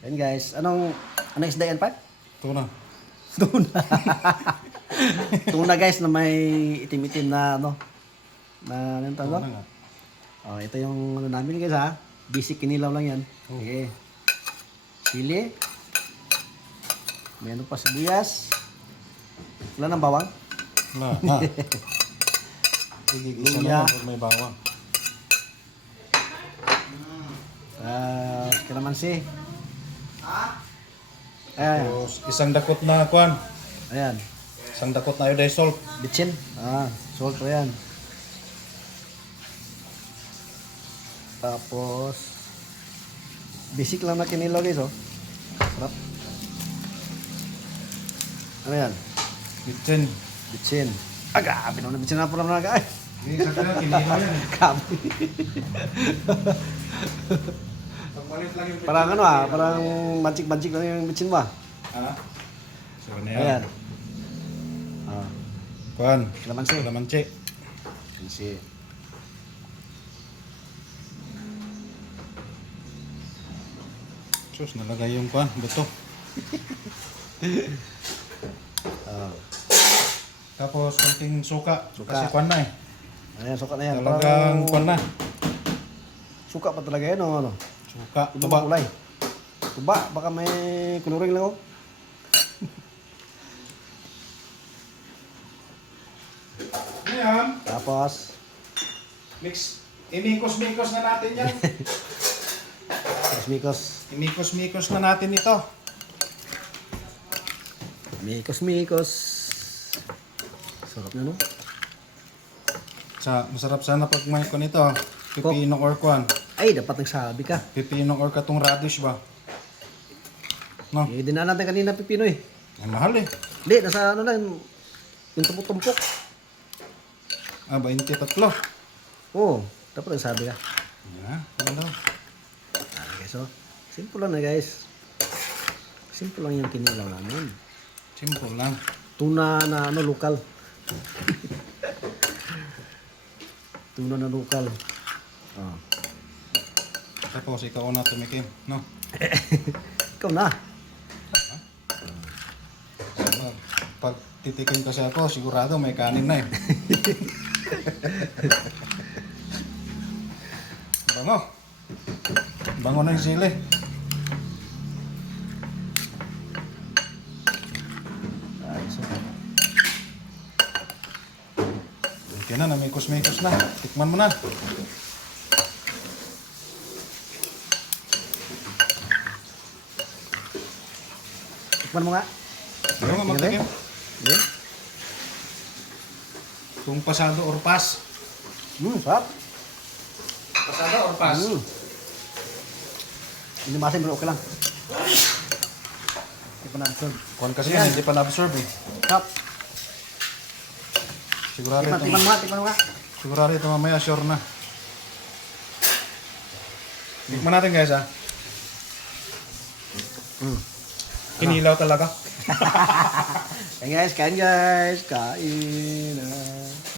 Yan guys, anong isda yan pa? Tuna. Tuna. Tuna guys na may itim-itim na na ano tawag? Tuna nga. Oh, ito yung ano namin guys ha. Basic kinilaw lang yan. Oh. Okay. Sili. May ano pa sibuyas. Wala ng bawang. Wala. Ha. Igigisa Luya. na pag may bawang. Kalamansi. Ayan. Tapos isang dakot na kuan. Ayan. Isang dakot na iodized salt. Bitsin. Salt po yan. Tapos, basic lang na kinilaw guys, oh. Sarap. Ano yan? Bitsin. Bitsin. Grabe naman na bitsin na po naman na, ay. Hindi sa kanya, kinilaw yan. Grabe. Pagmalit lang yung Parang parang magic-magic lang yung bitsin mo, ah. Ha? So, ano yan? Ayan. Kuan. Kalamansi. Kalamansi. Kalamansi. Sus, nalagay yung kuan. Buto. Tapos, konting suka. Suka. Kasi kuan na eh. Ayan, suka na yan. Talagang kuan na. Suka pa talaga yan, o ano? Suka. Ito Tuba. ba kulay? Tuba, baka may kuluring lang, oh. Ayan. Tapos, Mix. Imikos-mikos na natin yan. mikos. Imikos-mikos na natin ito. Mikos. Sarap na, no? Masarap sana pag may kuan ito. Pipino or kuan. Ay, dapat nagsabi ka. Pipino or katong radish ba? No? Eh, dinaan natin kanina pipino eh. Ay, mahal eh. Hindi, nasa ano lang, yung tumpok-tumpok. 23. Oo, dapat nagsabi ka. Yan. Ano daw? Okay, so, simple lang na guys. Simple lang yung kinilaw namin. Simple lang. Tuna na lokal. Tuna na lokal. Oh. Tapos ikaw na tumikim. No? Ikaw na. So, pag titikim kasi ako, sigurado may kanin na eh. Bango. Bango na yung sili. Okay na, namikos-mikos na. Tikman mo na. Tikman mo nga. Ayaw nga magtikim. Hindi. Kung pasado or pas. Sarap. Pasado or pas? Hindi masin, pero okay lang. Hindi pa na-absorb. Kuhan kasi yan, hindi pa na-absorb eh. Sarap. Sigurado Tikman mo nga. Sigurado ito mamaya, sure na. Tikman natin guys ha. Kinilaw talaga. Kain guys. Kain.